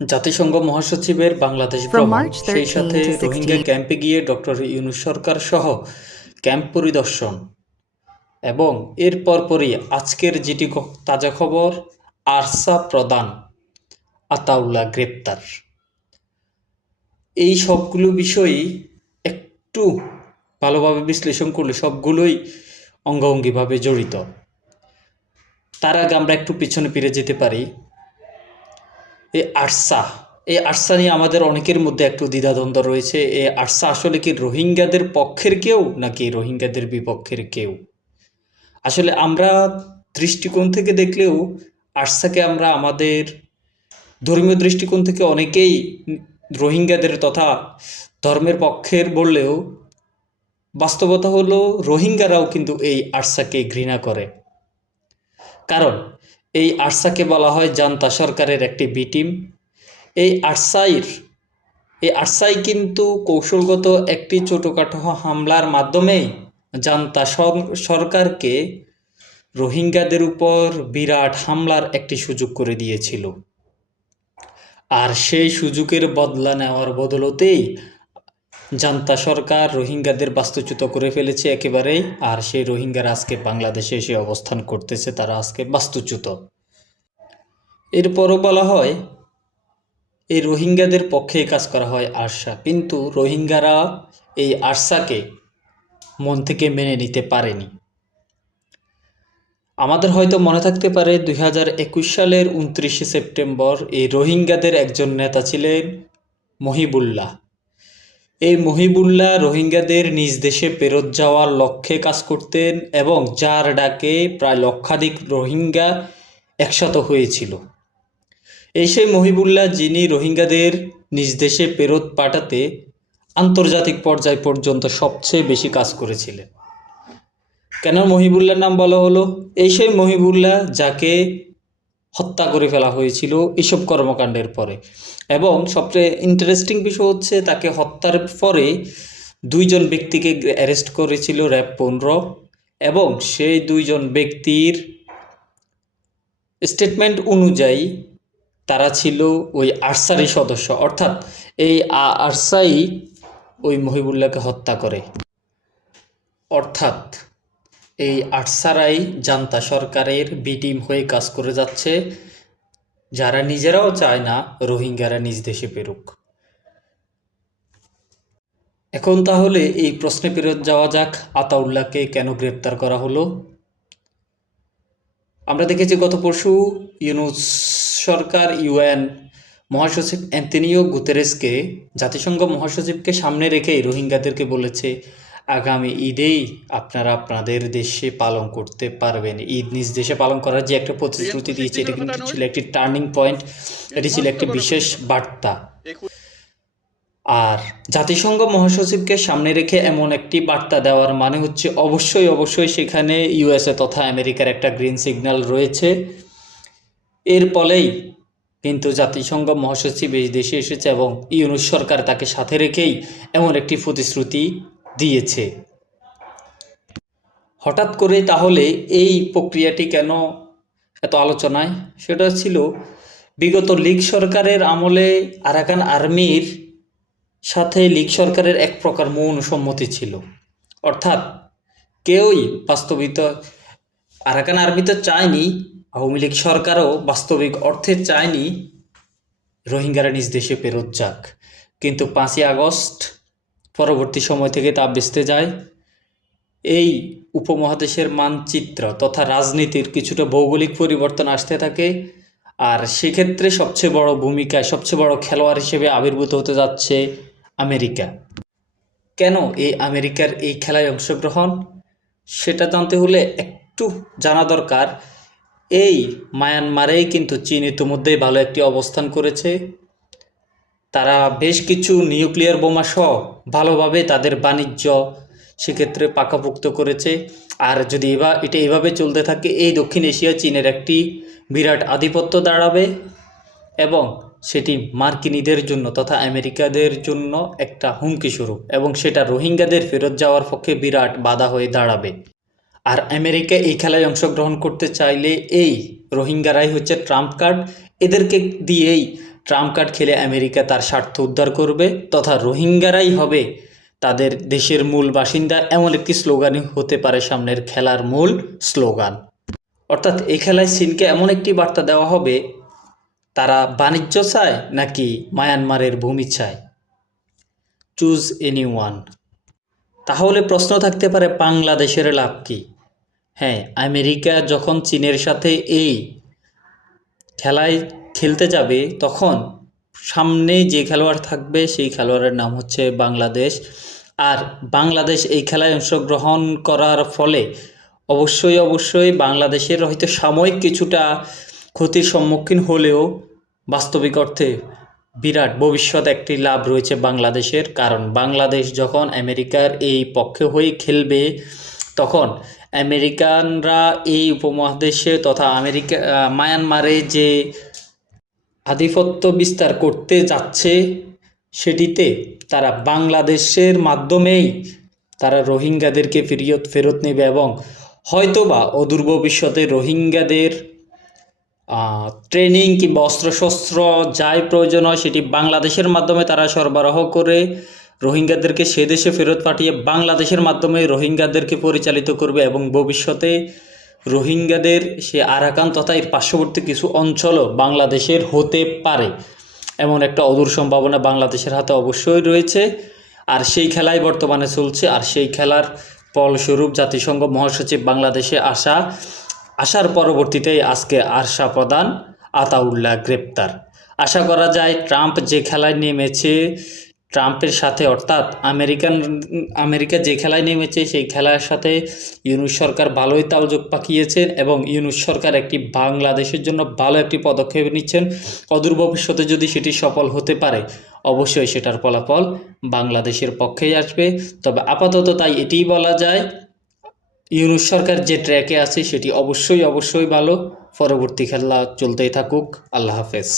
জাতিসংঘ মহাসচিবের বাংলাদেশ ভ্রমণ। সেই সাথে রোহিঙ্গা ক্যাম্পে গিয়ে ডক্টর ইউনুস সরকার সহ ক্যাম্প পরিদর্শন। এবং এর পরপরই আজকের যেটি তাজা খবর আরসা প্রদান আতাউল্লাহ গ্রেপ্তার। এই সবগুলো বিষয়ই একটু ভালোভাবে বিশ্লেষণ করলে সবগুলোই অঙ্গাঙ্গিভাবে জড়িত। তার আগে আমরা একটু পিছনে ফিরে যেতে পারি। এই আরসা এই আরসা নিয়ে আমাদের অনেকের মধ্যে একটু দ্বিধাদ্বন্দ্ব রয়েছে। এই আরসা আসলে কি রোহিঙ্গাদের পক্ষের কেউ নাকি রোহিঙ্গাদের বিপক্ষের কেউ? আসলে আমরা দৃষ্টিকোণ থেকে দেখলেও আরসাকে আমরা আমাদের ধর্মীয় দৃষ্টিকোণ থেকে অনেকেই রোহিঙ্গাদের তথা ধর্মের পক্ষের বললেও বাস্তবতা হলো রোহিঙ্গারাও কিন্তু এই আরসাকে ঘৃণা করে। কারণ এই আরসাকে বলা হয় জান্তা সরকারের একটি বি টিম। এই আরসাইর, এই আরসাই কিন্তু কৌশলগত একটি ছোটোখাটো হামলার মাধ্যমে জান্তা সর- সরকারকে রোহিঙ্গাদের উপর বিরাট হামলার একটি সুযোগ করে দিয়েছিল। আর সেই সুযোগের বদলা নেওয়ার বদলতেই জান্তা সরকার রোহিঙ্গাদের বাস্তুচ্যুত করে ফেলেছে একেবারেই। আর সেই রোহিঙ্গারা আজকে বাংলাদেশে এসে অবস্থান করতেছে, তারা আজকে বাস্তুচ্যুত। এরপরও বলা হয়, এই রোহিঙ্গাদের পক্ষে কাজ করা হয় আরশা কিন্তু রোহিঙ্গারা এই আরশাকে মন থেকে মেনে নিতে পারেনি। আমাদের হয়তো মনে থাকতে পারে দু হাজার একুশ সালের উনত্রিশে সেপ্টেম্বর এই রোহিঙ্গাদের একজন নেতা ছিলেন মহিবুল্লাহ। এই মহিবুল্লাহ রোহিঙ্গাদের নিজ দেশে ফেরত যাওয়ার লক্ষ্যে কাজ করতেন এবং যার ডাকে প্রায় লক্ষাধিক রোহিঙ্গা একশত হয়েছিল। এই সেই মহিবুল্লাহ, যিনি রোহিঙ্গাদের নিজ দেশে ফেরত পাঠাতে আন্তর্জাতিক পর্যায় পর্যন্ত সবচেয়ে বেশি কাজ করেছিলেন। কেন মহিবুল্লাহর নাম বলা হলো? এই সেই মহিবুল্লাহ যাকে হত্যা করে ফেলা হয়েছিল এসব কর্মকাণ্ডের পরে। এবং সবচেয়ে ইন্টারেস্টিং বিষয় হচ্ছে তাকে হত্যার পরে দুইজন ব্যক্তিকে অ্যারেস্ট করেছিল র্যাব পনেরো এবং সেই দুইজন ব্যক্তির স্টেটমেন্ট অনুযায়ী তারা ছিল ওই আরসারি সদস্য। অর্থাৎ এই আরসাই ওই মহিবুল্লাহকে হত্যা করে। অর্থাৎ এই আটসারাই জান্তা সরকারের বিটিম হয়ে কাজ করে যাচ্ছে, যারা নিজেরাও চায় না রোহিঙ্গারা নিজ দেশে পেরুক এখন তাহলে এই প্রশ্নে ফেরত যাওয়া যাক, আতাউল্লাহকে কেন গ্রেপ্তার করা হলো? আমরা দেখেছি গত পরশু ইউনুস সরকার ইউএন মহাসচিব অ্যান্টনিও গুতেরেসকে জাতিসংঘ মহাসচিবকে সামনে রেখেই রোহিঙ্গাদেরকে বলেছে আগামী ঈদেই আপনারা আপনাদের দেশে পালন করতে পারবেন। ঈদ নিজ দেশে পালন করার যে একটা প্রতিশ্রুতি দিয়েছে এটা কিন্তু ছিল একটি টার্নিং পয়েন্ট। এটি ছিল একটি বিশেষ বার্তা। আর জাতিসংঘ মহাসচিবকে সামনে রেখে এমন একটি বার্তা দেওয়ার মানে হচ্ছে অবশ্যই অবশ্যই সেখানে ইউএসএ তথা আমেরিকার একটা গ্রিন সিগন্যাল রয়েছে। এর ফলেই কিন্তু জাতিসংঘ মহাসচিব এই দেশে এসেছে এবং ইউনুস সরকার তাকে সাথে রেখেই এমন একটি প্রতিশ্রুতি দিয়েছে। হঠাৎ করে তাহলে এই প্রক্রিয়াটি কেন এত আলোচনায়? সেটা ছিল বিগত লীগ সরকারের আমলে আরাকান আর্মির সাথে লীগ সরকারের এক প্রকার মৌন সম্মতি ছিল। অর্থাৎ কেউই বাস্তবিত আরাকান আর্মি তো চায়নি আওয়ামী লীগ সরকারও বাস্তবিক অর্থে চায়নি রোহিঙ্গারা নিজ দেশে ফেরত যাক। কিন্তু পাঁচই আগস্ট পরবর্তী সময় থেকে তা বেসতে যায়। এই উপমহাদেশের মানচিত্র তথা রাজনীতির কিছুটা ভৌগোলিক পরিবর্তন আসতে থাকে আর সেক্ষেত্রে সবচেয়ে বড় ভূমিকায়, সবচেয়ে বড় খেলোয়াড় হিসেবে আবির্ভূত হতে যাচ্ছে আমেরিকা। কেন এই আমেরিকার এই খেলায় অংশগ্রহণ? সেটা জানতে হলে একটু জানা দরকার। এই মায়ানমারেই কিন্তু চীন ইতিমধ্যেই ভালো একটি অবস্থান করেছে। তারা বেশ কিছু নিউক্লিয়ার বোমা সহ ভালোভাবে তাদের বাণিজ্য সেক্ষেত্রে পাকাপোক্ত করেছে। আর যদি এবার এটা এভাবে চলতে থাকে, এই দক্ষিণ এশিয়া চীনের একটি বিরাট আধিপত্য দাঁড়াবে এবং সেটি মার্কিনীদের জন্য তথা আমেরিকাদের জন্য একটা হুমকি স্বরূপ এবং সেটা রোহিঙ্গাদের ফেরত যাওয়ার পক্ষে বিরাট বাধা হয়ে দাঁড়াবে। আর আমেরিকা এই খেলায় অংশগ্রহণ করতে চাইলে এই রোহিঙ্গারাই হচ্ছে ট্রাম্প কার্ড। এদেরকে দিয়েই ট্রাম্প কার্ড খেলে আমেরিকা তার স্বার্থ উদ্ধার করবে তথা রোহিঙ্গারাই হবে তাদের দেশের মূল বাসিন্দা। এমন একটি স্লোগানই হতে পারে সামনের খেলার মূল স্লোগান। অর্থাৎ এই খেলায় চীনকে এমন একটি বার্তা দেওয়া হবে, তারা বাণিজ্য চায় নাকি মায়ানমারের ভূমি চায়? চুজ এনি ওয়ান তাহলে প্রশ্ন থাকতে পারে বাংলাদেশের লাভ কি? হ্যাঁ আমেরিকা যখন চীনের সাথে এই খেলায় খেলতে যাবে, তখন সামনে যে খেলোয়াড় থাকবে সেই খেলোয়াড়ের নাম হচ্ছে বাংলাদেশ। আর বাংলাদেশ এই খেলায় অংশগ্রহণ করার ফলে অবশ্যই অবশ্যই বাংলাদেশের হয়তো সাময়িক কিছুটা ক্ষতির সম্মুখীন হলেও বাস্তবিক অর্থে বিরাট ভবিষ্যৎ একটি লাভ রয়েছে বাংলাদেশের। কারণ বাংলাদেশ যখন আমেরিকার এই পক্ষে হয়ে খেলবে, তখন আমেরিকানরা এই উপমহাদেশে তথা আমেরিকা মায়ানমারে যে আধিপত্য বিস্তার করতে যাচ্ছে, সেটিতে তারা বাংলাদেশের মাধ্যমেই তারা রোহিঙ্গাদেরকে ফিরিয়ত, ফেরত নেবে এবং হয়তোবা অদূর ভবিষ্যতে রোহিঙ্গাদের ট্রেনিং কিংবা অস্ত্রশস্ত্র যাই প্রয়োজন হয়, সেটি বাংলাদেশের মাধ্যমে তারা সরবরাহ করে রোহিঙ্গাদেরকে সে দেশে ফেরত পাঠিয়ে বাংলাদেশের মাধ্যমে রোহিঙ্গাদেরকে পরিচালিত করবে এবং ভবিষ্যতে রোহিঙ্গাদের সে আরাকান তথা এর পার্শ্ববর্তী কিছু অঞ্চলও বাংলাদেশের হতে পারে। এমন একটা অদূর সম্ভাবনা বাংলাদেশের হাতে অবশ্যই রয়েছে। আর সেই খেলাই বর্তমানে চলছে। আর সেই খেলার ফলস্বরূপ জাতিসংঘ মহাসচিব বাংলাদেশে আসা, আসার পরবর্তীতে আজকে আরশা প্রদান আতাউল্লাহ গ্রেপ্তার। আশা করা যায় ট্রাম্প যে খেলায় নেমেছে ট্রাম্পের সাথে, অর্থাৎ আমেরিকান, আমেরিকা যে খেলায় নেমেছে, সেই খেলার সাথে ইউনুস সরকার ভালোই তালযোগ পাকিয়েছেন এবং ইউনুস সরকার একটি বাংলাদেশের জন্য ভালো একটি পদক্ষেপ নিচ্ছেন। অদূর ভবিষ্যতে যদি সেটি সফল হতে পারে, অবশ্যই সেটার ফলাফল বাংলাদেশের পক্ষেই আসবে। তবে আপাতত তাই এটিই বলা যায়, ইউনুস সরকার যে ট্র্যাকে আছে সেটি অবশ্যই অবশ্যই ভালো। পরবর্তী খেলা চলতেই থাকুক। আল্লাহ হাফেজ।